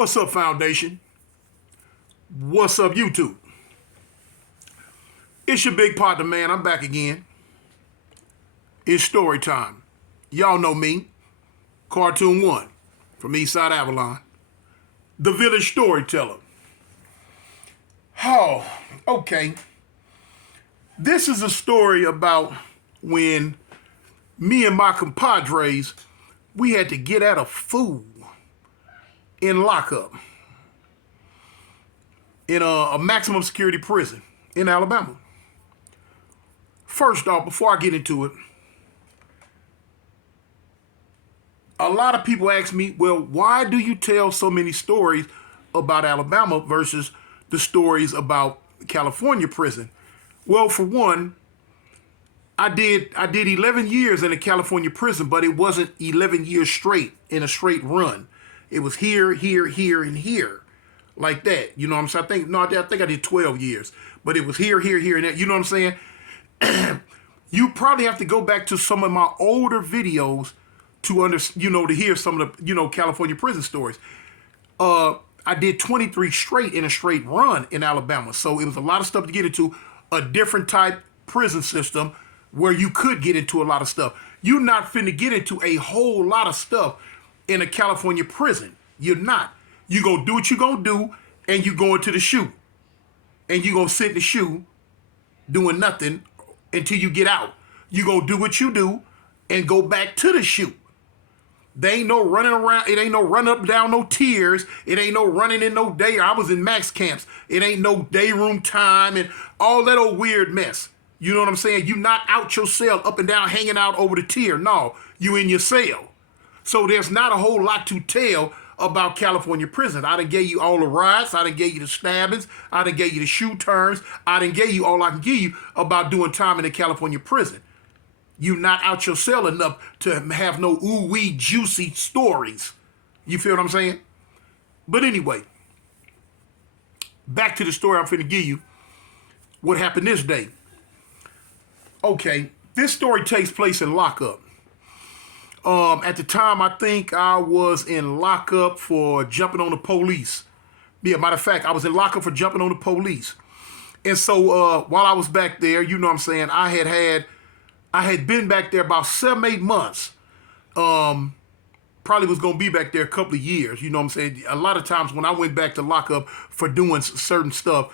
What's up, Foundation? What's up, YouTube? It's your big partner, man. I'm back again. It's story time. Y'all know me, Cartoon One from Eastside Avalon, the village storyteller. Oh, okay. This is a story about when me and my compadres, we had to get at a fool in lockup in a maximum security prison in Alabama. First off, before I get into it, a lot of people ask me, well, why do you tell so many stories about Alabama versus the stories about California prison? Well, for one, I did 11 years in a California prison, but it wasn't 11 years straight in a straight run. It was here, here, here, and here, like that. You know what I'm saying? I think I did 12 years, but it was here, here, here, and there. You know what I'm saying? You probably have to go back to some of my older videos to hear some of the, California prison stories. I did 23 straight in a straight run in Alabama. So it was a lot of stuff to get into, a different type prison system where you could get into a lot of stuff. You're not finna get into a whole lot of stuff in a California prison. You're not. You gonna do what you gonna do, and you go into the shoe. And you gonna sit in the shoe doing nothing until you get out. You gonna do what you do and go back to the shoe. There ain't no running around. It ain't no run up down no tiers. It ain't no running in no day. I was in max camps. It ain't no day room time and all that old weird mess. You know what I'm saying? You not out your cell up and down hanging out over the tier. No, you in your cell. So there's not a whole lot to tell about California prison. I done gave you all the riots. I done gave you the stabbings. I done gave you the shoe turns. I done gave you all I can give you about doing time in a California prison. You not out your cell enough to have no ooh-wee juicy stories. You feel what I'm saying? But anyway, back to the story I'm finna give you. What happened this day? Okay, this story takes place in lockup. At the time, I think I was in lockup for jumping on the police. Yeah, matter of fact, I was in lockup for jumping on the police. And so while I was back there, you know what I'm saying, I had been back there about 7-8 months. Probably was going to be back there a couple of years. You know what I'm saying? A lot of times when I went back to lockup for doing certain stuff,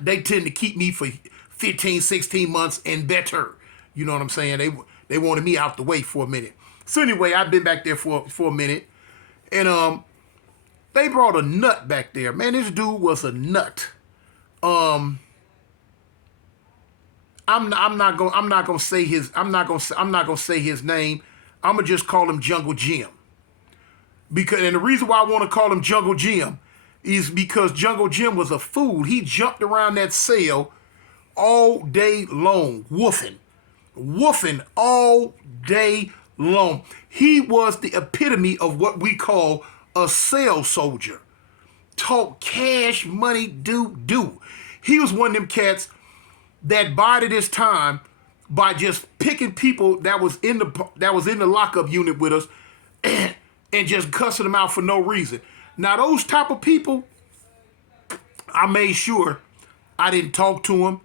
they tend to keep me for 15, 16 months and better. You know what I'm saying? They wanted me out the way for a minute. So anyway, I've been back there for a minute. And they brought a nut back there. Man, this dude was a nut. I'm not gonna say his name. I'm gonna just call him Jungle Jim. And the reason why I want to call him Jungle Jim is because Jungle Jim was a fool. He jumped around that cell all day long, woofing all day long. He was the epitome of what we call a cell soldier. Talk cash money, do. He was one of them cats that bided his time by just picking people that was in the lockup unit with us and just cussing them out for no reason. Now those type of people, I made sure I didn't talk to them.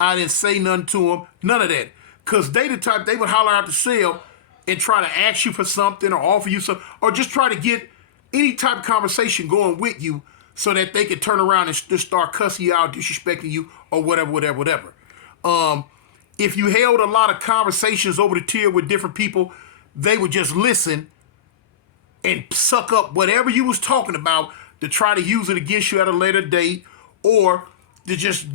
I didn't say nothing to them. None of that. Because they the type, they would holler out the cell and try to ask you for something or offer you something or just try to get any type of conversation going with you so that they could turn around and just start cussing you out, disrespecting you, or whatever. If you held a lot of conversations over the tier with different people, they would just listen and suck up whatever you was talking about to try to use it against you at a later date, or to just,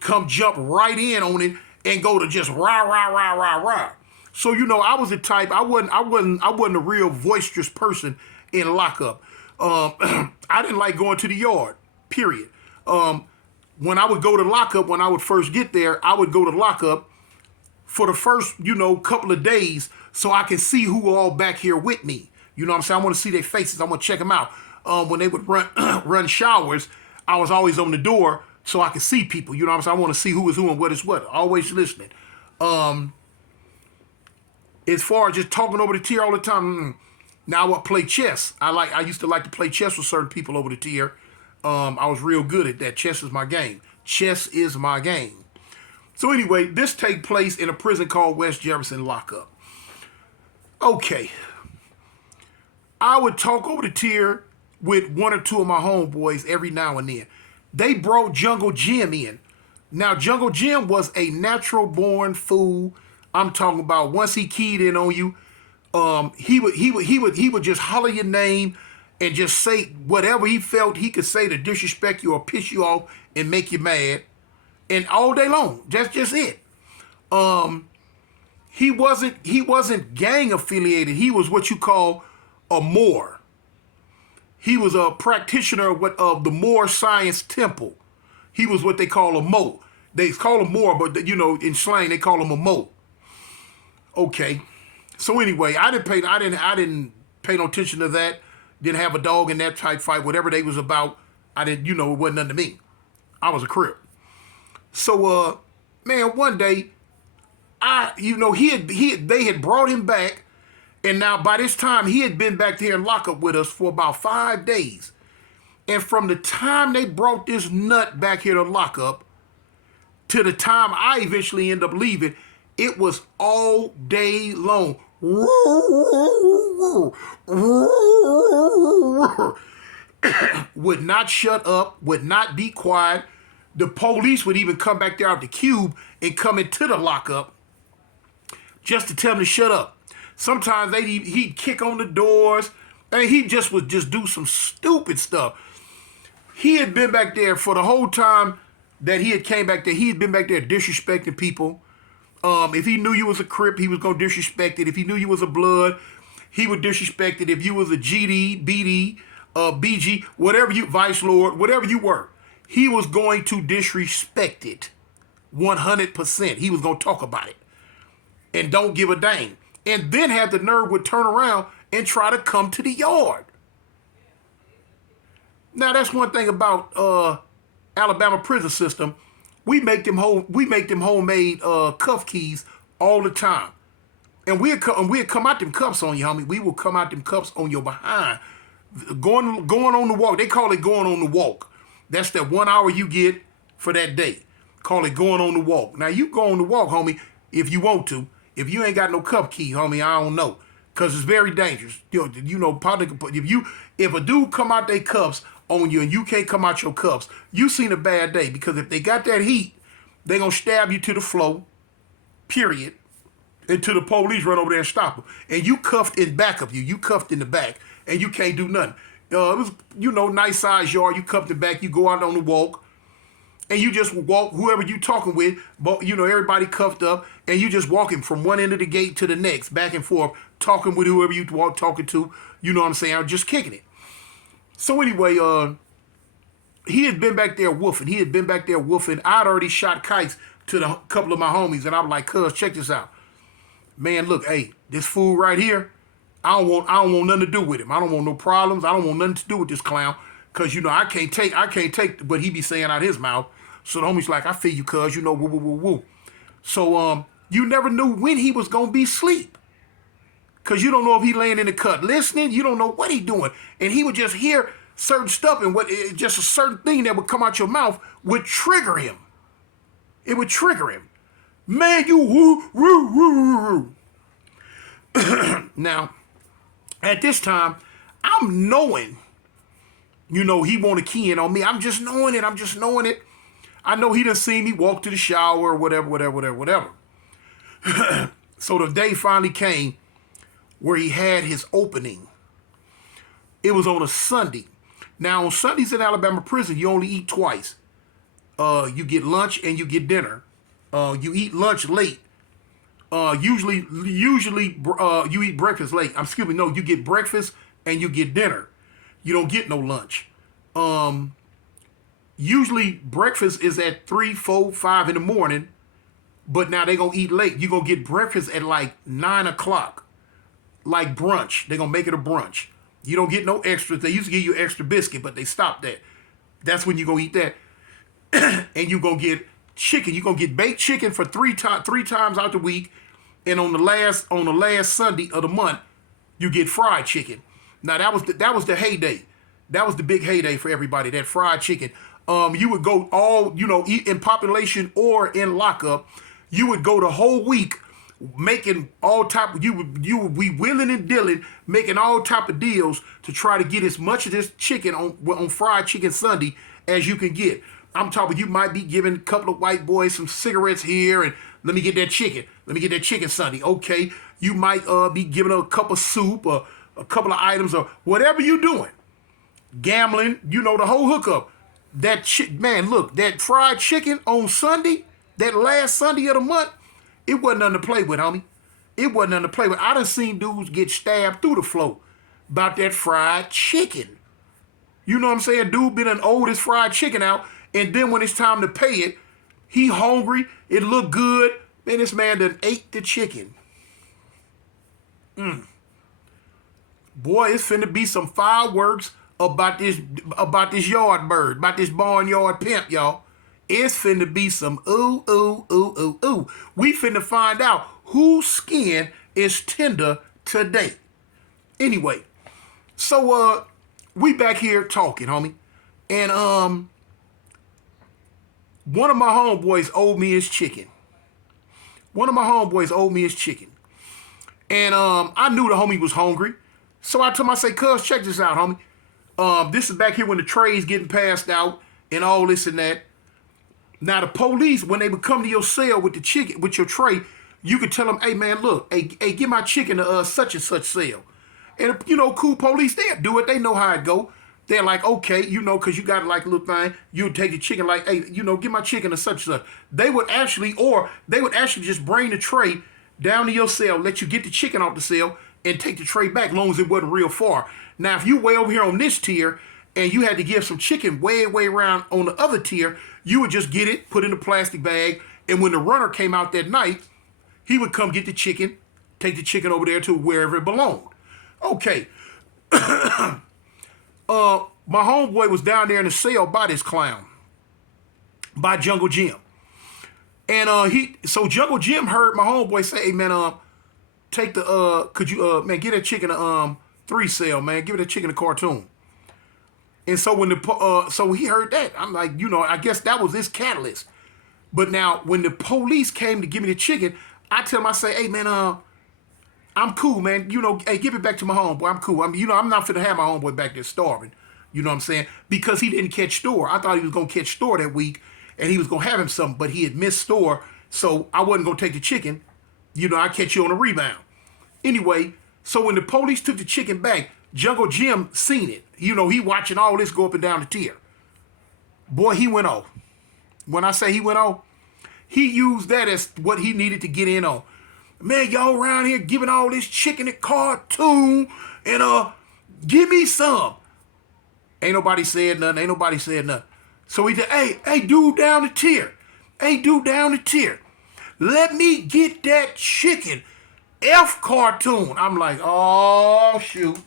come jump right in on it and go to just rah. So, I was the type, I wasn't a real boisterous person in lockup. I didn't like going to the yard, period. When I would go to lockup, when I would first get there, I would go to lockup for the first, couple of days so I can see who all back here with me. You know what I'm saying? I want to see their faces. I want to check them out. When they would run showers, I was always on the door so I could see people. You know what I'm saying? I want to see who is who and what is what. Always listening. As far as just talking over the tier all the time, Now I would play chess. I used to like to play chess with certain people over the tier. I was real good at that. Chess is my game. Chess is my game. So anyway, this take place in a prison called West Jefferson Lockup. Okay. I would talk over the tier with one or two of my homeboys every now and then. They brought Jungle Jim in. Now, Jungle Jim was a natural born fool. I'm talking about once he keyed in on you, he would just holler your name and just say whatever he felt he could say to disrespect you or piss you off and make you mad. And all day long. That's just it. He wasn't gang affiliated. He was what you call a Moor. He was a practitioner of the Moor Science Temple. He was what they call a Mo. They call him Moor, but in slang they call him a Mo. Okay. So anyway, I didn't pay no attention to that. Didn't have a dog in that type fight. Whatever they was about, I didn't. It wasn't nothing to me. I was a crip. So man, one day, they had brought him back, and now by this time he had been back there in lockup with us for about 5 days. And from the time they brought this nut back here to lockup to the time I eventually end up leaving, it was all day long. Would not shut up, would not be quiet. The police would even come back there out the cube and come into the lockup just to tell him to shut up. Sometimes he'd kick on the doors, and he just would just do some stupid stuff. He had been back there for the whole time that he had came back there. He had been back there disrespecting people. If he knew you was a Crip, he was going to disrespect it. If he knew you was a Blood, he would disrespect it. If you was a GD, BD, BG, whatever you, Vice Lord, whatever you were, he was going to disrespect it 100%. He was going to talk about it and don't give a dang. And then had the nerve would turn around and try to come to the yard. Now, that's one thing about Alabama prison system. We make them homemade cuff keys all the time. And we'll come out them cuffs on you, homie. We will come out them cuffs on your behind. Going on the walk. They call it going on the walk. That's that 1 hour you get for that day. Call it going on the walk. Now, you go on the walk, homie, if you want to. If you ain't got no cuff key, homie, I don't know. Because it's very dangerous. If a dude come out their cuffs on you and you can't come out your cuffs, you seen a bad day. Because if they got that heat, they going to stab you to the floor, period, until the police run over there and stop them. And you cuffed in back of you. You cuffed in the back, and you can't do nothing. It was, nice size yard. You cuffed in back. You go out on the walk, and you just walk whoever you talking with. But everybody cuffed up, and you just walking from one end of the gate to the next, back and forth, talking with whoever you talking to. You know what I'm saying? I'm just kicking it. So anyway, he had been back there woofing. I'd already shot kites to a couple of my homies, and I was like, "Cuz, check this out, man. Look, hey, this fool right here. I don't want nothing to do with him. I don't want no problems. I don't want nothing to do with this clown, cause I can't take what he be saying out his mouth." So the homie's like, "I feel you, cuz, woo, woo, woo, woo." So you never knew when he was gonna be asleep. Because you don't know if he laying in the cut listening. You don't know what he doing. And he would just hear certain stuff, and just a certain thing that would come out your mouth would trigger him. It would trigger him. Man, you woo, woo, woo, woo. Now, at this time, I'm knowing, he want to key in on me. I'm just knowing it. I know he done seen me walk to the shower or whatever. So the day finally came where he had his opening. It was on a Sunday. Now, on Sundays in Alabama prison, you only eat twice. You get lunch and you get dinner. You eat lunch late. Usually you eat breakfast late. You get breakfast and you get dinner. You don't get no lunch. Usually breakfast is at 3, 4, 5 in the morning, but now they gonna eat late. You gonna get breakfast at like 9 o'clock. Like brunch. They're going to make it a brunch. You don't get no extras. They used to give you extra biscuit, but they stopped that. That's when you go eat that. And you going to get chicken. You're going to get baked chicken for three times out the week. And on the last Sunday of the month, you get fried chicken. Now that was the heyday. That was the big heyday for everybody. That fried chicken. You would go all in population or in lockup. You would go the whole week making all type. You would be willing and dealing, making all type of deals to try to get as much of this chicken on Fried Chicken Sunday as you can get. I'm talking. You might be giving a couple of white boys some cigarettes here, and let me get that chicken. Let me get that chicken Sunday. Okay. You might be giving a cup of soup or a couple of items or whatever you're doing. Gambling, the whole hookup. Man, look, that fried chicken on Sunday, that last Sunday of the month, it wasn't nothing to play with, homie. It wasn't nothing to play with. I done seen dudes get stabbed through the floor about that fried chicken. You know what I'm saying? Dude been an oldest fried chicken out, and then when it's time to pay it, he hungry, it look good. Man, this man done ate the chicken. Boy, it's finna be some fireworks about this yard bird, about this barnyard pimp, y'all. It's finna be some ooh, ooh, ooh, ooh, ooh. We finna find out whose skin is tender today. Anyway, so we back here talking, homie. And one of my homeboys owed me his chicken. And I knew the homie was hungry. So I told him, I say, cuz, check this out, homie. This is back here when the tray's getting passed out and all this and that. Now the police, when they would come to your cell with the chicken, with your tray, you could tell them, hey man, look, hey, get my chicken to such and such cell. And cool police, they'll do it. They know how it go. They're like, okay, cause you got like a little thing, you would take the chicken like, hey, get my chicken to such and such. They would actually just bring the tray down to your cell, let you get the chicken off the cell, and take the tray back, long as it wasn't real far. Now, if you way over here on this tier, and you had to give some chicken way around on the other tier, you would just get it, put in a plastic bag, and when the runner came out that night, he would come get the chicken, take the chicken over there to wherever it belonged. Okay. My homeboy was down there in the cell by this clown, by Jungle Jim. And so Jungle Jim heard my homeboy say, hey man, take the could you man, get that chicken a 3 cell, man, give that chicken a cartoon. And so when so he heard that, I'm like, I guess that was his catalyst. But now when the police came to give me the chicken, I tell him, I say, hey man, I'm cool, man. Hey, give it back to my homeboy. I'm cool. I'm not finna have my homeboy back there starving. You know what I'm saying? Because he didn't catch store. I thought he was gonna catch store that week, and he was gonna have him something, but he had missed store, so I wasn't gonna take the chicken. I catch you on a rebound. Anyway, so when the police took the chicken back, Jungle Jim seen it. He watching all this go up and down the tier. Boy, he went off. When I say he went off, he used that as what he needed to get in on. Man, y'all around here giving all this chicken at cartoon, and give me some. Ain't nobody said nothing. So he said, hey, dude down the tier. Let me get that chicken. F cartoon. I'm like, oh, shoot.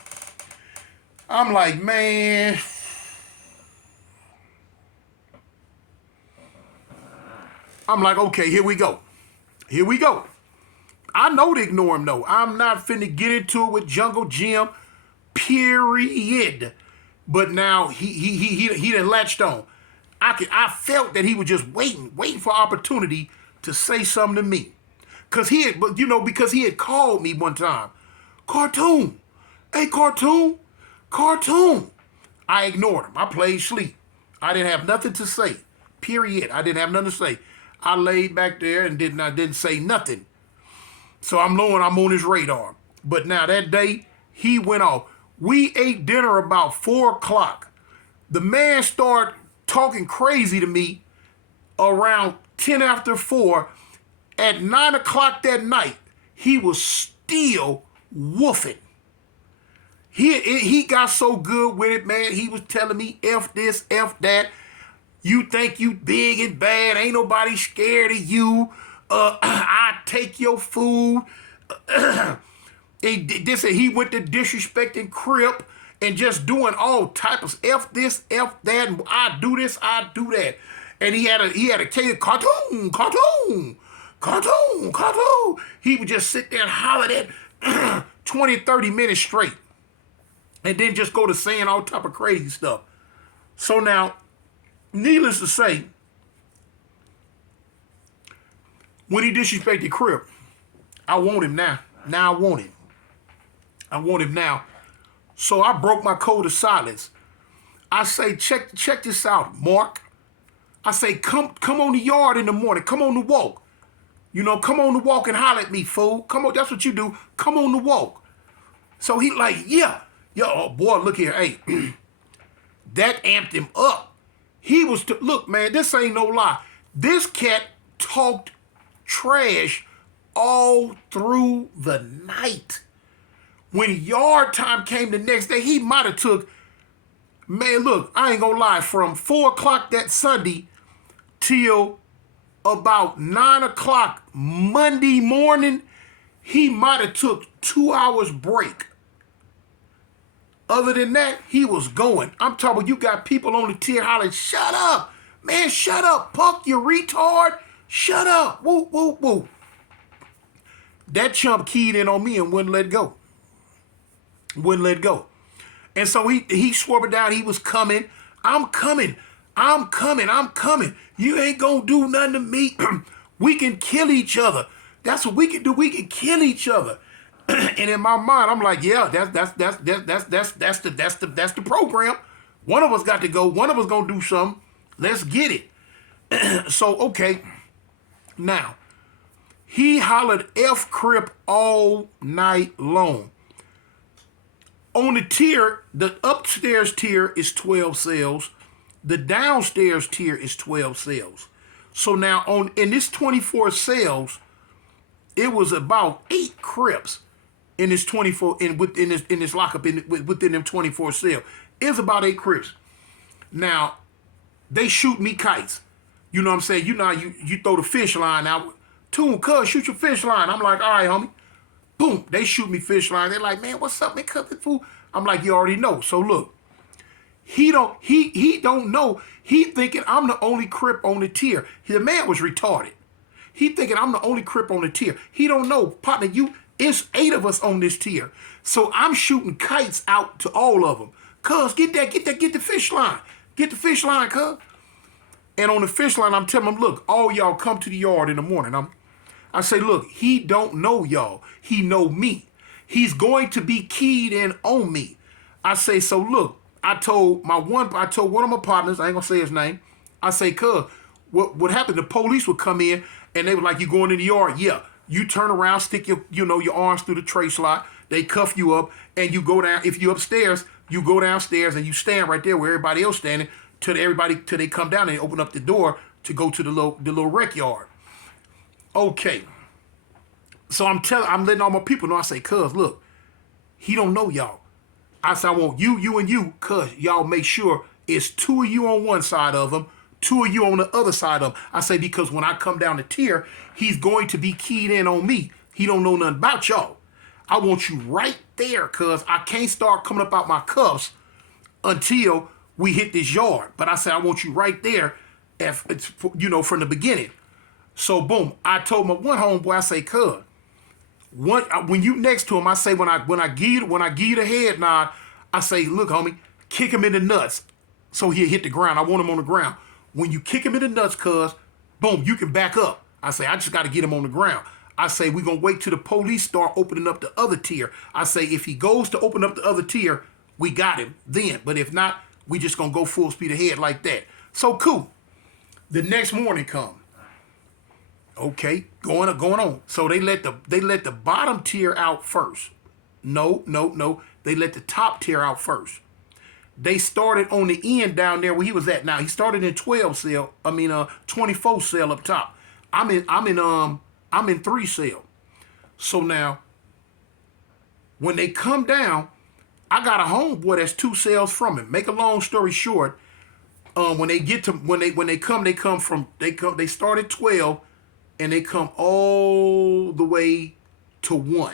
I'm like, man. I'm like, okay, here we go. I know to ignore him, though. I'm not finna get into it with Jungle Jim, period. But now he done latched on. I felt that he was just waiting for opportunity to say something to me. Because he had called me one time. Cartoon. Hey, cartoon. I ignored him. I played sleep. I didn't have nothing to say. Period. I didn't have nothing to say. I laid back there and didn't say nothing. So I'm on his radar. But now that day, he went off. We ate dinner about 4 o'clock. The man started talking crazy to me around 10 after 4. At 9 o'clock that night, he was still woofing. He got so good with it, man. He was telling me, F this, F that. You think you big and bad. Ain't nobody scared of you. I take your food. He went to disrespecting Crip and just doing all type of F this, F that. And I do this, I do that. And he had a case of cartoon. He would just sit there and holler that 20, 30 minutes straight. And then just go to saying all type of crazy stuff. So now, needless to say, when he disrespected Crip, I want him now. Now I want him. I want him now. So I broke my code of silence. I say, check this out, Mark. I say, come on the yard in the morning. Come on the walk. You know, come on the walk and holler at me, fool. Come on, that's what you do. Come on the walk. So he like, yeah. Yo, oh boy, look here. Hey, that amped him up. He was, look, man, this ain't no lie. This cat talked trash all through the night. When yard time came the next day, he might have took, man, look, I ain't gonna lie, from 4 o'clock that Sunday till about 9 o'clock Monday morning, he might have took 2 hours break. Other than that, he was going. I'm talking about you got people on the tier hollering, shut up. Man, shut up, punk, you retard. Shut up. Woo, woo, woo. That chump keyed in on me and wouldn't let go. Wouldn't let go. And so he swore it down. He was coming. I'm coming. I'm coming. I'm coming. You ain't gonna do nothing to me. We can kill each other. That's what we can do. We can kill each other. And in my mind, I'm like, yeah, that's the program. One of us got to go. One of us gonna do something. Let's get it. So okay. Now, he hollered F Crip all night long. On the tier, the upstairs tier is 12 cells. The downstairs tier is 12 cells. So now in this 24 cells, it was about 8 Crips in this 24 in this lockup within them 24 cells. It's about 8 Crips. Now, they shoot me kites. You know what I'm saying? You know how you throw the fish line out. Tune, cuz, shoot your fish line. I'm like, all right, homie. Boom, they shoot me fish line. They're like, man, what's up, man? Cut the food. I'm like, you already know. So look, he don't know. He thinking I'm the only Crip on the tier. The man was retarded. He thinking I'm the only Crip on the tier. He don't know, partner, it's 8 of us on this tier. So I'm shooting kites out to all of them. Cuz, get the fish line. Get the fish line, cuz. And on the fish line, I'm telling him, look, all y'all come to the yard in the morning. I say, look, he don't know y'all. He know me. He's going to be keyed in on me. I say, so look, I told one of my partners, I ain't gonna say his name. I say, cuz, what happened? The police would come in and they were like, you going in the yard? Yeah. You turn around, stick your arms through the tray slot. They cuff you up and you go down. If you upstairs, you go downstairs and you stand right there where everybody else standing till they come down and they open up the door to go to the little rec yard. Okay. So I'm letting all my people know. I say, cuz, look, he don't know y'all. I say, I want you, and you, cuz y'all make sure it's 2 of you on one side of him, 2 of you on the other side of him. I say, because when I come down the tier, he's going to be keyed in on me. He don't know nothing about y'all. I want you right there, cuz I can't start coming up out my cuffs until we hit this yard. But I say, I want you right there, from the beginning. So boom, I told my one homeboy, I say, cuz, when you next to him, I say, when I give you the head nod, I say, look, homie, kick him in the nuts so he'll hit the ground. I want him on the ground. When you kick him in the nuts, cuz, boom, you can back up. I say, I just got to get him on the ground. I say, we're going to wait till the police start opening up the other tier. I say, if he goes to open up the other tier, we got him then. But if not, we just going to go full speed ahead like that. So cool. The next morning come. Okay, going on. So they let the bottom tier out first. No. They let the top tier out first. They started on the end down there where he was at. Now he started in 24 cell up top. I'm in 3 cell. So now, when they come down, I got a homeboy that's 2 cells from him. Make a long story short, when they start at 12 and they come all the way to 1.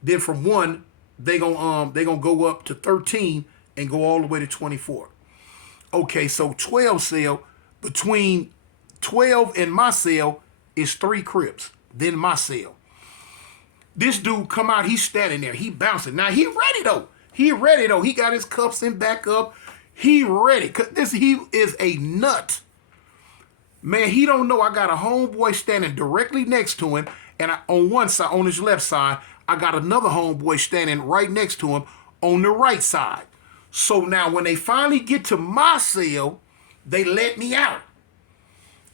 Then from 1, they gonna go up to 13 and go all the way to 24. Okay, so 12 cell, between 12 and my cell is 3 Crips, then my cell. This dude come out, he's standing there, he bouncing. Now he ready though. He ready though. He got his cuffs in back up. He ready. Cause he is a nut. Man, he don't know I got a homeboy standing directly next to him. And on one side, on his left side, I got another homeboy standing right next to him on the right side. So now when they finally get to my cell, they let me out.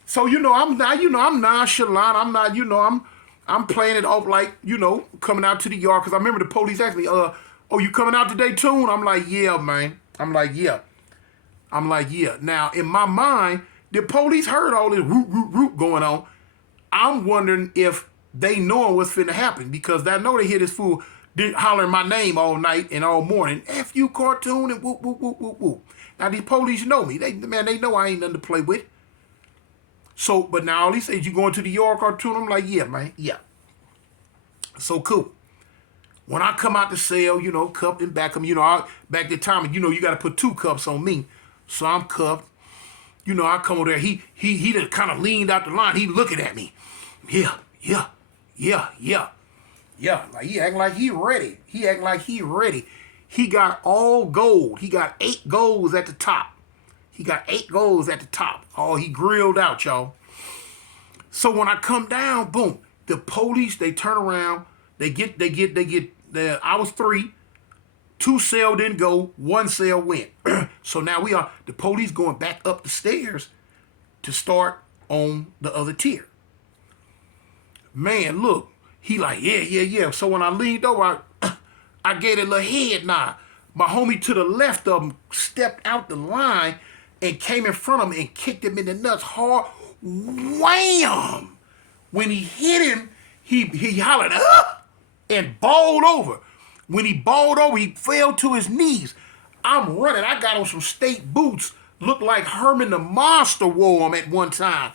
So, I'm nonchalant. I'm not, I'm playing it off like, coming out to the yard. Because I remember the police asked me, oh, you coming out today, Tune? I'm like, yeah, man. I'm like, yeah. Now, in my mind, the police heard all this root going on. I'm wondering if they knowing what's finna happen. Because I know they hear this fool hollering my name all night and all morning. F you, cartoon, and whoop, whoop, whoop, whoop, whoop. Now, these police know me. They know I ain't nothing to play with. So, but now all he says, you going to the yard, cartoon? I'm like, yeah, man, yeah. So cool. When I come out the cell, cuffed and back him, back that time, you got to put 2 cuffs on me. So I'm cuffed. I come over there. He done kind of leaned out the line. He looking at me. Yeah. Like he acting like he ready. He got all gold. He got 8 golds at the top. Oh, he grilled out, y'all. So when I come down, boom, the police, they turn around. They get I was 3. 2 cell didn't go, 1 cell went. So now the police going back up the stairs to start on the other tier. Man, look, he like, yeah. So when I leaned over, I gave it a little head nod. My homie to the left of him stepped out the line and came in front of him and kicked him in the nuts hard. Wham! When he hit him, he hollered, and balled over. When he balled over, he fell to his knees. I'm running. I got on some state boots. Looked like Herman the Monster wore them at one time.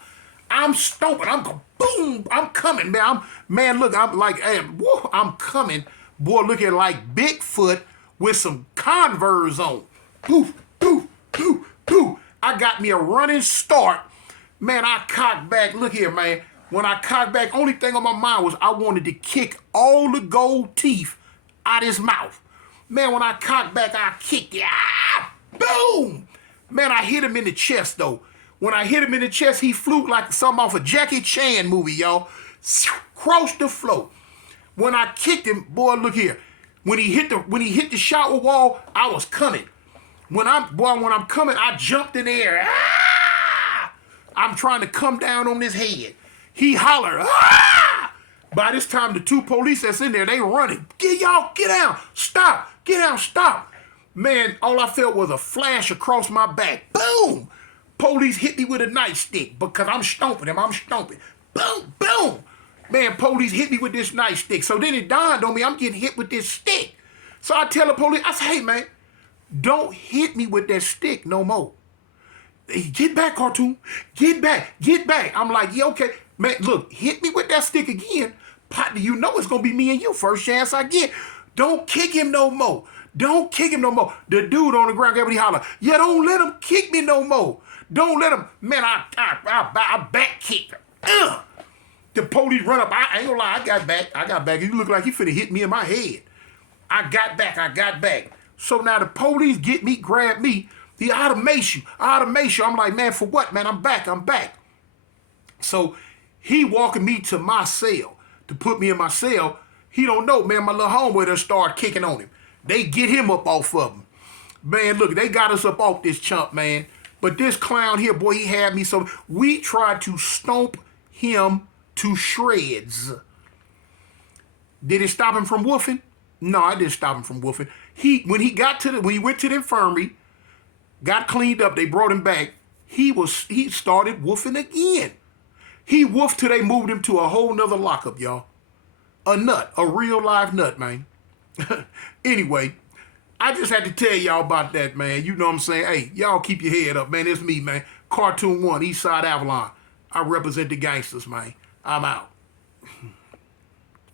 I'm stomping. I'm going, boom. I'm coming, man. Look, I'm like, hey, whoa, I'm coming. Boy, looking like Bigfoot with some Converse on. Poof, poof, poof, poof. I got me a running start. Man, I cocked back. Look here, man. When I cocked back, only thing on my mind was I wanted to kick all the gold teeth out his mouth. Man, when I cocked back, I kicked it. Boom! Man, I hit him in the chest, though. When I hit him in the chest, he flew like something off a Jackie Chan movie, y'all. Crossed the floor. When I kicked him, boy, look here. When he hit the shower wall, I was coming. When I'm coming, I jumped in the air. I'm trying to come down on his head. He hollered. By this time, the 2 police that's in there, they running. Get down. Stop. Get down, stop. Man, all I felt was a flash across my back. Boom. Police hit me with a nightstick because I'm stomping him. Boom, boom. Man, police hit me with this nightstick. So then it dawned on me, I'm getting hit with this stick. So I tell the police, I say, hey, man, don't hit me with that stick no more. Hey, get back, cartoon. Get back. I'm like, yeah, okay. Man, look, hit me with that stick again. Partner, you know it's going to be me and you first chance I get. Don't kick him no more. The dude on the ground, everybody holler, yeah, don't let him kick me no more. Don't let him. Man, I back kicked him. The police run up. I ain't gonna lie, I got back. You look like he finna hit me in my head. I got back. So now the police get me, grab me. The automation. I'm like, man, for what, man? I'm back. So he walking me to my cell to put me in my cell. He don't know, man, my little homeboy done start kicking on him. They get him up off of him. Man, look, they got us up off this chump, man. But this clown here, boy, he had me. So we tried to stomp him to shreds. Did it stop him from woofing? No, I didn't stop him from woofing. When he went to the infirmary, got cleaned up, they brought him back, he started woofing again. He woofed till they moved him to a whole nother lockup, y'all. A nut, a real live nut, man. Anyway, I just had to tell y'all about that, man. You know what I'm saying? Hey, y'all keep your head up, man. It's me, man. Cartoon 1, Eastside Avalon. I represent the gangsters, man. I'm out.